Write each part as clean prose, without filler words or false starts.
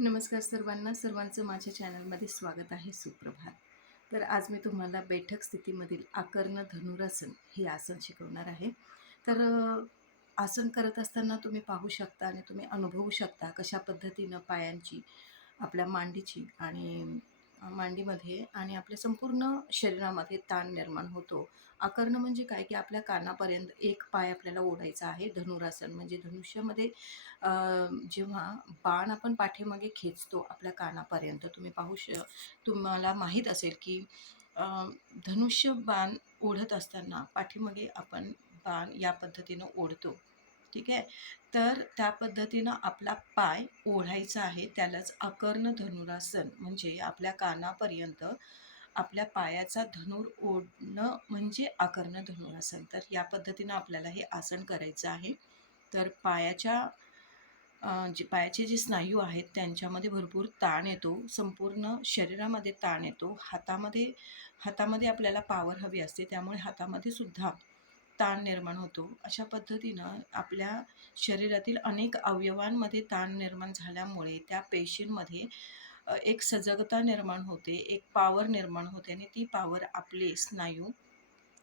नमस्कार सर्वांचं माझ्या चॅनलमध्ये स्वागत आहे. सुप्रभात. तर आज मी तुम्हाला बैठक स्थितीमधील आकर्ण धनुरासन हे आसन शिकवणार आहे. तर आसन करत असताना तुम्ही पाहू शकता आणि तुम्ही अनुभवू शकता कशा पद्धतीनं पायांची, आपल्या मांडीची आणि मांडीमध्ये आणि आपल्या संपूर्ण शरीरामध्ये ताण निर्माण होतो. आकर्ण म्हणजे काय, की आपल्या कानापर्यंत एक पाय आपल्याला ओढायचा आहे. धनुरासन म्हणजे धनुष्यामध्ये अ, जेव्हा बाण आपण पाठीमागे खेचतो आपल्या कानापर्यंत, तुम्हाला माहीत असेल की अ, धनुष्य बाण ओढत असताना पाठीमागे आपण बाण या पद्धतीनं ओढतो. ठीक आहे. तर त्या पद्धतीनं आपला पाय ओढायचा आहे. त्यालाच आकर्ण धनुरासन म्हणजे आपल्या कानापर्यंत आपल्या पायाचा धनुर ओढणं म्हणजे आकर्ण धनुरासन. तर या पद्धतीनं आपल्याला हे आसन करायचं आहे. तर पायाचे जे स्नायू आहेत त्यांच्यामध्ये भरपूर ताण येतो. संपूर्ण शरीरामध्ये ताण येतो. हातामध्ये आपल्याला पॉवर हवी असते. त्यामुळे हातामध्ये सुद्धा ताण निर्माण होतो. अशा पद्धतीनं आपल्या शरीरातील अनेक अवयवांमध्ये ताण निर्माण झाल्यामुळे त्या पेशींमध्ये एक सजगता निर्माण होते, एक पॉवर निर्माण होते आणि ती पॉवर आपले स्नायू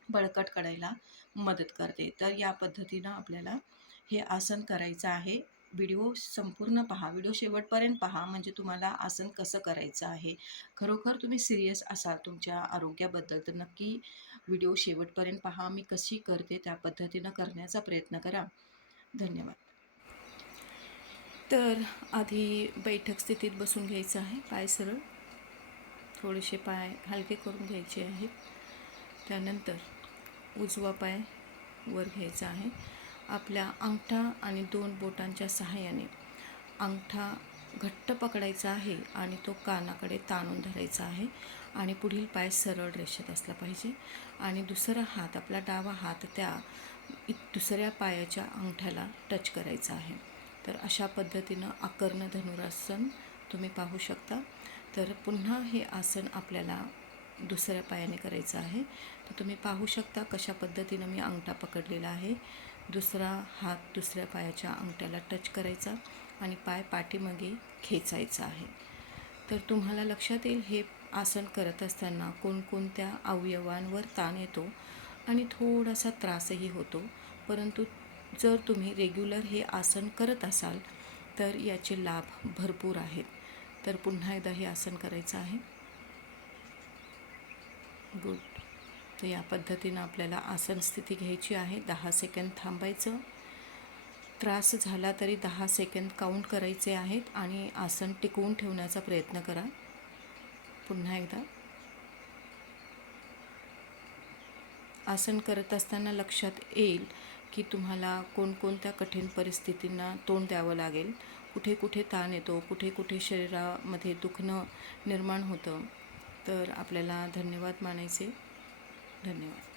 बळकट करायला मदत करते. तर या पद्धतीनं आपल्याला हे आसन करायचं आहे. व्हिडिओ संपूर्ण पहा, व्हिडिओ शेवटपर्यंत पहा, म्हणजे तुम्हाला आसन कसं करायचं आहे. खरोखर तुम्ही सीरियस असाल तुमच्या आरोग्याबद्दल तर नक्की व्हिडिओ शेवटपर्यंत पहा. मी कशी करते त्या पद्धतीनं करण्याचा प्रयत्न करा. धन्यवाद. तर आधी बैठक स्थितीत बसून घ्यायचं आहे. पाय सरळ, थोडेसे पाय हलके करून घ्यायचे आहेत. त्यानंतर उजवा पाय वर घ्यायचा आहे. आपल्या अंगठा आणि 2 बोटांच्या सहाय्याने अंगठा घट्ट पकडायचा आहे आणि तो कानाकडे ताणून धरायचा आहे आणि पुढील पाय सरळ रेषेत असला पाहिजे आणि दुसरा हात, आपला डावा हात त्या दुसऱ्या पायाच्या अंगठ्याला टच करायचा आहे. तर अशा पद्धतीनं आकर्ण धनुरासन तुम्ही पाहू शकता. तर पुन्हा हे आसन आपल्याला दुसऱ्या पायाने करायचं आहे. तर तुम्ही पाहू शकता कशा पद्धतीनं मी अंगठा पकडलेला आहे. दुसरा हात दुसऱ्या पायाच्या अंगठ्याला टच करायचा आणि पाय पाठीमागे खेचायचा आहे. तर तुम्हाला लक्षात येईल हे आसन करत असताना कोणकोणत्या अवयवांवर ताण येतो आणि थोडासा त्रासही होतो. परंतु जर तुम्ही रेग्युलर हे आसन करत असाल तर याचे लाभ भरपूर आहेत. तर पुन्हा एकदा हे आसन करायचं आहे. गुड. तर या पद्धतीनं आपल्याला आसन स्थिती घ्यायची आहे. 10 सेकंद थांबायचं. त्रास झाला तरी 10 सेकंद काउंट करायचे आहेत आणि आसन टिकवून ठेवण्याचा प्रयत्न करा. पुन्हा एकदा आसन करत असताना लक्षात येईल की तुम्हाला कोणकोणत्या कठीण परिस्थितींना तोंड द्यावं लागेल, कुठे कुठे ताण येतो, कुठे कुठे शरीरामध्ये दुखणं निर्माण होतं. तर आपल्याला धन्यवाद मानायचे. धन्यवाद.